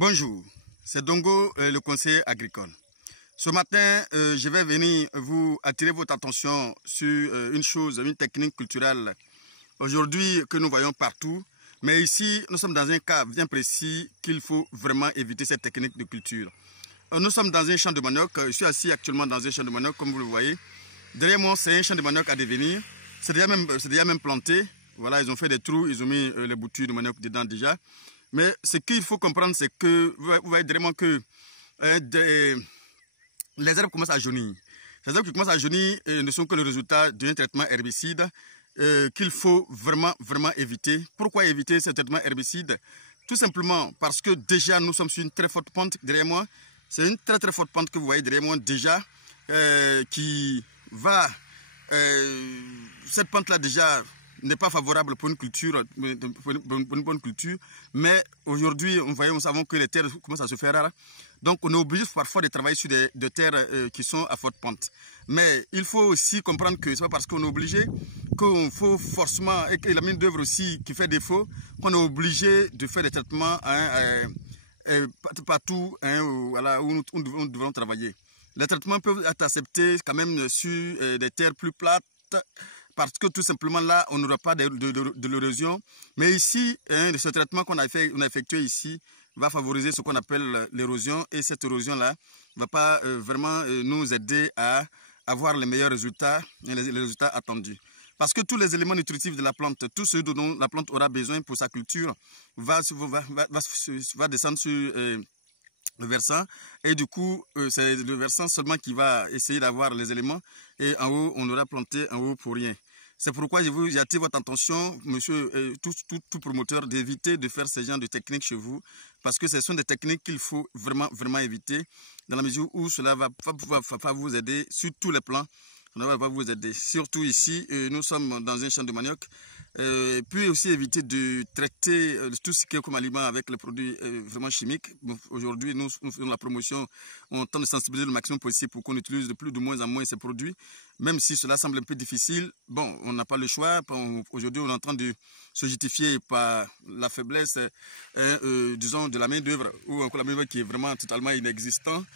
Bonjour, c'est Dongo, le conseiller agricole. Ce matin, je vais venir vous attirer votre attention sur une chose, une technique culturelle aujourd'hui que nous voyons partout. Mais ici, nous sommes dans un cas bien précis qu'il faut vraiment éviter cette technique de culture. Nous sommes dans un champ de manioc. Je suis assis actuellement dans un champ de manioc, comme vous le voyez. Derrière moi, c'est un champ de manioc à devenir. C'est déjà même planté. Voilà, ils ont fait des trous, ils ont mis les boutures de manioc dedans déjà. Mais ce qu'il faut comprendre, c'est que vous voyez vraiment que les herbes commencent à jaunir. Les herbes qui commencent à jaunir ne sont que le résultat d'un traitement herbicide qu'il faut vraiment éviter. Pourquoi éviter ce traitement herbicide? Tout simplement parce que déjà nous sommes sur une très forte pente derrière moi. C'est une très forte pente que vous voyez derrière moi déjà qui va... cette pente là déjà n'est pas favorable pour une culture, pour une bonne culture, mais aujourd'hui, nous savons que les terres commencent à se faire rares. Donc, on est obligé parfois de travailler sur des terres qui sont à forte pente. Mais il faut aussi comprendre que ce n'est pas parce qu'on est obligé qu'on faut forcément, et que la main d'œuvre aussi qui fait défaut, qu'on est obligé de faire des traitements partout voilà, où nous devons travailler. Les traitements peuvent être acceptés quand même sur des terres plus plates, parce que tout simplement là, on n'aura pas de l'érosion. Mais ici, ce traitement qu'on a effectué ici va favoriser ce qu'on appelle l'érosion. Et cette érosion-là ne va pas vraiment nous aider à avoir les meilleurs résultats, les résultats attendus. Parce que tous les éléments nutritifs de la plante, tout ce dont la plante aura besoin pour sa culture, va descendre sur le versant, et du coup c'est le versant seulement qui va essayer d'avoir les éléments, et en haut on aura planté en haut pour rien. C'est pourquoi j'attire votre attention, monsieur, tout promoteur, d'éviter de faire ce genre de techniques chez vous, parce que ce sont des techniques qu'il faut vraiment éviter, dans la mesure où cela va pas vous aider sur tous les plans. Ça ne va pas vous aider. Surtout ici, nous sommes dans un champ de manioc. Puis aussi éviter de traiter tout ce qui est comme aliment avec les produits vraiment chimiques. Aujourd'hui, nous faisons la promotion, on tente de sensibiliser le maximum possible pour qu'on utilise de moins en moins ces produits. Même si cela semble un peu difficile, bon, on n'a pas le choix. Aujourd'hui, on est en train de se justifier par la faiblesse, disons, de la main d'œuvre, ou encore la main d'œuvre qui est vraiment totalement inexistante.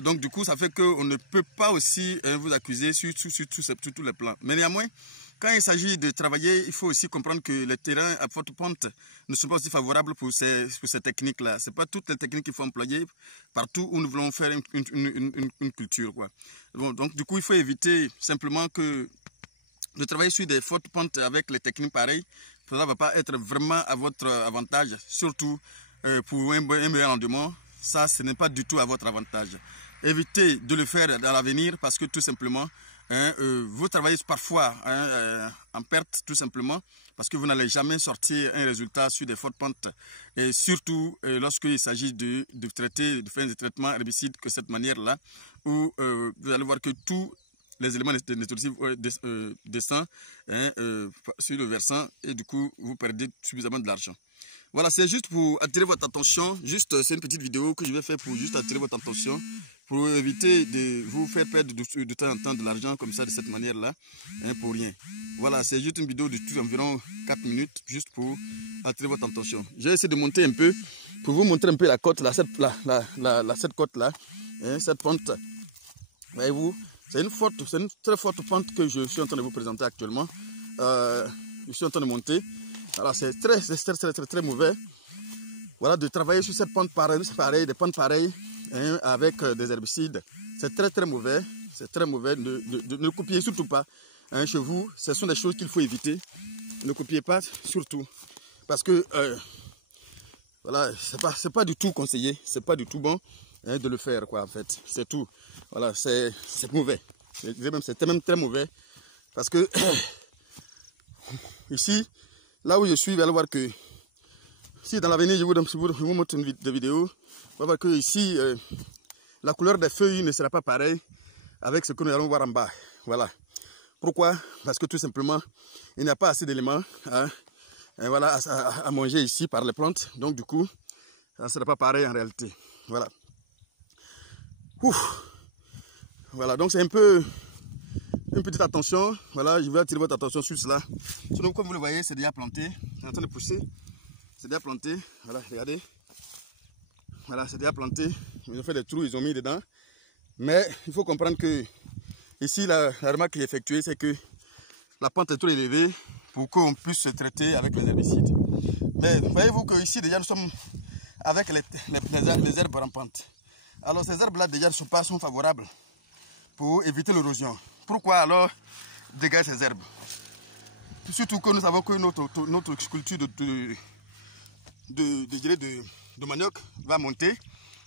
Donc du coup, ça fait qu'on ne peut pas aussi vous accuser sur tous les plans. Mais néanmoins, quand il s'agit de travailler, il faut aussi comprendre que les terrains à forte pente ne sont pas aussi favorables pour ces techniques-là. Ce n'est pas toutes les techniques qu'il faut employer partout où nous voulons faire une culture, quoi. Bon, donc du coup, il faut éviter simplement de travailler sur des fortes pentes avec les techniques pareilles. Cela ne va pas être vraiment à votre avantage, surtout pour un meilleur rendement. Ça, ce n'est pas du tout à votre avantage. Évitez de le faire dans l'avenir parce que tout simplement, vous travaillez parfois en perte, tout simplement, parce que vous n'allez jamais sortir un résultat sur des fortes pentes. Et surtout, lorsqu'il s'agit de faire des traitements herbicides de cette manière-là, où vous allez voir que tous les éléments nutritifs descendent sur le versant et du coup, vous perdez suffisamment de l'argent. Voilà, c'est juste pour attirer votre attention. C'est une petite vidéo que je vais faire pour juste attirer votre attention, pour éviter de vous faire perdre de temps en temps de l'argent comme ça, de cette manière-là, pour rien. Voilà, c'est juste une vidéo de environ 4 minutes, juste pour attirer votre attention. J'ai essayé de monter un peu, pour vous montrer un peu la côte, là, cette côte-là, cette pente. Voyez-vous, c'est une très forte pente que je suis en train de vous présenter actuellement. Je suis en train de monter. Alors c'est très mauvais. Voilà, de travailler sur cette pente pareille, des pentes pareilles, avec des herbicides. C'est très mauvais. C'est très mauvais. Ne copiez surtout pas chez vous. Ce sont des choses qu'il faut éviter. Ne copiez pas surtout. Parce que voilà, c'est pas du tout conseillé. C'est pas du tout bon de le faire, quoi, en fait. C'est tout. Voilà, c'est mauvais. C'est même très mauvais. Parce que ici, là où je suis, vous allez voir que si dans l'avenir je vous montre une vidéo, vous allez voir que ici la couleur des feuilles ne sera pas pareille avec ce que nous allons voir en bas. Voilà. Pourquoi? Parce que tout simplement, il n'y a pas assez d'éléments voilà, à manger ici par les plantes. Donc du coup, ça ne sera pas pareil en réalité. Voilà. Ouf. Voilà, donc c'est un peu une petite attention. Voilà, je vais attirer votre attention sur cela. Sinon, comme vous le voyez, c'est déjà planté. C'est en train de pousser. C'est déjà planté. Voilà, regardez. Voilà, c'est déjà planté. Ils ont fait des trous, ils ont mis dedans. Mais il faut comprendre que ici, la remarque qui est effectuée, c'est que la pente est trop élevée pour qu'on puisse se traiter avec les herbicides. Mais voyez-vous qu'ici, déjà, nous sommes avec les herbes rampantes. Alors, ces herbes-là, déjà, sont favorables pour éviter l'érosion. Pourquoi alors dégager ces herbes? Surtout que nous savons que notre culture de manioc va monter.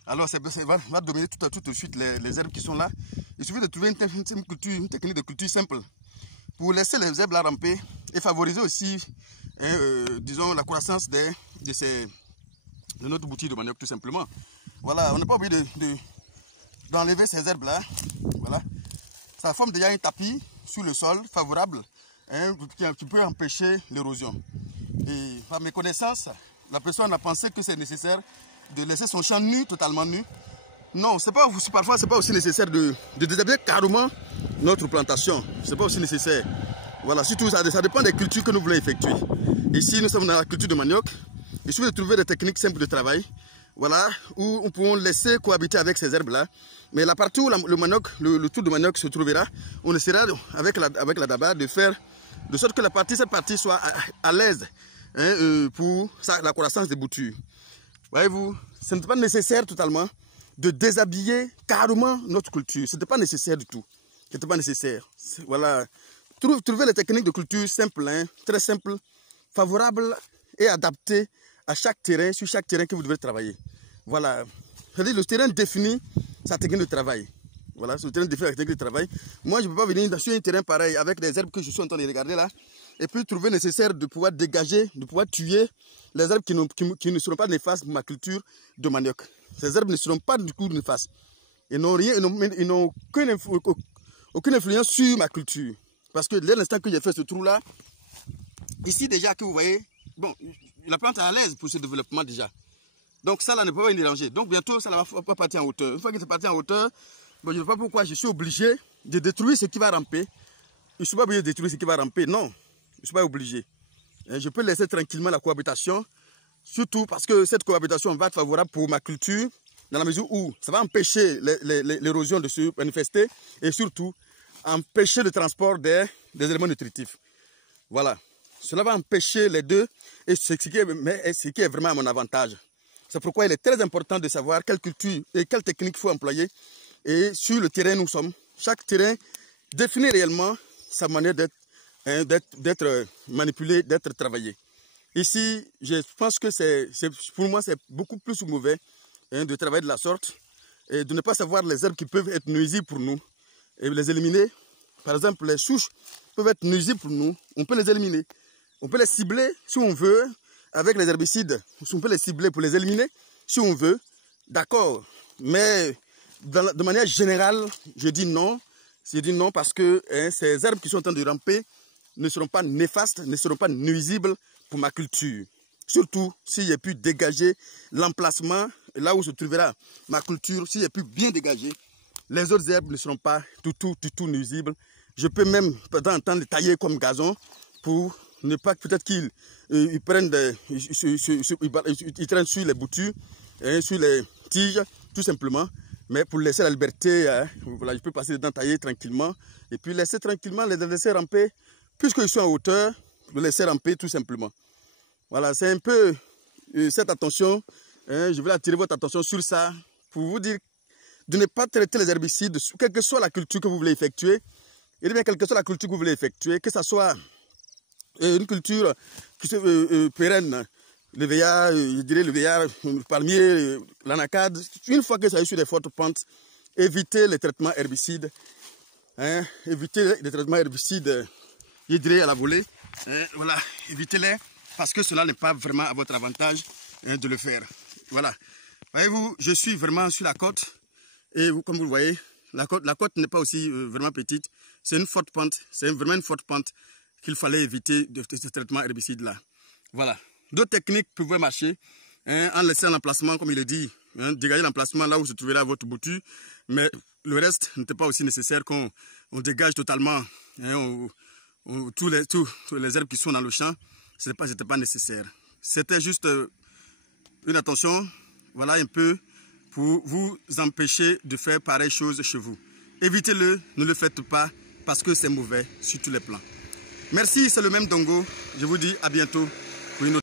Alors ça va dominer tout de suite les herbes qui sont là. Il suffit de trouver une technique de culture simple pour laisser les herbes là ramper et favoriser aussi, disons, la croissance de notre boutique de manioc tout simplement. Voilà, on n'est pas obligé d'enlever ces herbes là. Voilà, ça forme déjà un tapis sur le sol favorable, hein, qui peut empêcher l'érosion. Et par mes connaissances, la personne a pensé que c'est nécessaire de laisser son champ nu, totalement nu. Non, parfois c'est pas aussi nécessaire de déshabiller carrément notre plantation. C'est pas aussi nécessaire. Voilà, surtout ça dépend des cultures que nous voulons effectuer. Ici, nous sommes dans la culture de manioc. Il suffit de trouver des techniques simples de travail. Voilà, où nous pouvons laisser cohabiter avec ces herbes-là. Mais la partie où le manioc, le tour de manioc se trouvera, on essaiera avec la daba de faire de sorte que cette partie soit à l'aise, hein, pour la croissance des boutures. Voyez-vous, ce n'est pas nécessaire totalement de déshabiller carrément notre culture. Ce n'était pas nécessaire du tout. Ce n'était pas nécessaire. Voilà. Trouver les techniques de culture simples, hein, très simples, favorables et adaptées à chaque terrain, sur chaque terrain que vous devez travailler. Voilà. C'est-à-dire le terrain définit sa technique de travail. Voilà, ce terrain définit la technique de travail. Moi, je ne peux pas venir sur un terrain pareil avec des herbes que je suis en train de regarder là et puis trouver nécessaire de pouvoir dégager, de pouvoir tuer les herbes qui ne seront pas néfastes pour ma culture de manioc. Ces herbes ne seront pas du tout néfastes. Ils n'ont aucune influence sur ma culture. Parce que dès l'instant que j'ai fait ce trou-là, ici déjà que vous voyez, bon, la plante est à l'aise pour ce développement déjà. Donc ça là ne peut pas venir déranger. Donc bientôt ça va partir en hauteur. Une fois que c'est parti en hauteur, bon, je ne sais pas pourquoi je suis obligé de détruire ce qui va ramper. Je ne suis pas obligé de détruire ce qui va ramper, non. Je ne suis pas obligé. Je peux laisser tranquillement la cohabitation, surtout parce que cette cohabitation va être favorable pour ma culture, dans la mesure où ça va empêcher l'érosion de se manifester et surtout empêcher le transport des éléments nutritifs. Voilà. Cela va empêcher les deux et ce qui est vraiment à mon avantage. C'est pourquoi il est très important de savoir quelle culture et quelle technique il faut employer. Et sur le terrain nous sommes, chaque terrain définit réellement sa manière d'être manipulé, d'être travaillé. Ici, je pense que pour moi, c'est beaucoup plus mauvais, hein, de travailler de la sorte et de ne pas savoir les herbes qui peuvent être nuisibles pour nous et les éliminer. Par exemple, les souches peuvent être nuisibles pour nous, on peut les éliminer. On peut les cibler si on veut avec les herbicides, on peut les cibler pour les éliminer si on veut, d'accord. Mais de manière générale, je dis non. Je dis non parce que, hein, ces herbes qui sont en train de ramper ne seront pas néfastes, ne seront pas nuisibles pour ma culture. Surtout si j'ai pu dégager l'emplacement, là où se trouvera ma culture, si j'ai pu bien dégager, les autres herbes ne seront pas du tout nuisibles. Je peux même, de temps en temps, les tailler comme gazon pour ne pas peut-être qu'ils prennent ils traînent sur les boutures, hein, sur les tiges, tout simplement. Mais pour laisser la liberté, hein, voilà, je peux passer dedans, tailler tranquillement. Et puis laisser tranquillement, les laisser ramper. Puisqu'ils sont en hauteur, les laisser ramper tout simplement. Voilà, c'est un peu cette attention. Hein, je vais attirer votre attention sur ça pour vous dire de ne pas traiter les herbicides, quelle que soit la culture que vous voulez effectuer. Et bien, quelle que soit la culture que vous voulez effectuer, que ce soit une culture pérenne, le veillard, je dirais le veillard, le palmier, l'anacade, une fois que ça est sur des fortes pentes, évitez les traitements herbicides, hein, évitez les traitements herbicides, je dirais à la volée, hein, voilà, évitez-les parce que cela n'est pas vraiment à votre avantage, hein, de le faire. Voilà, voyez-vous, je suis vraiment sur la côte et vous, comme vous le voyez, la côte n'est pas aussi vraiment petite, c'est une forte pente, c'est vraiment une forte pente qu'il fallait éviter de ce traitement herbicide-là. Voilà. D'autres techniques pouvaient marcher, hein, en laissant l'emplacement, comme il le dit, hein, dégager l'emplacement là où se trouvera votre bouture, mais le reste n'était pas aussi nécessaire qu'on dégage totalement, hein, tous les herbes qui sont dans le champ, ce n'était pas nécessaire. C'était juste une attention, voilà un peu pour vous empêcher de faire pareille chose chez vous. Évitez-le, ne le faites pas parce que c'est mauvais sur tous les plans. Merci, c'est le même Dongo. Je vous dis à bientôt pour une autre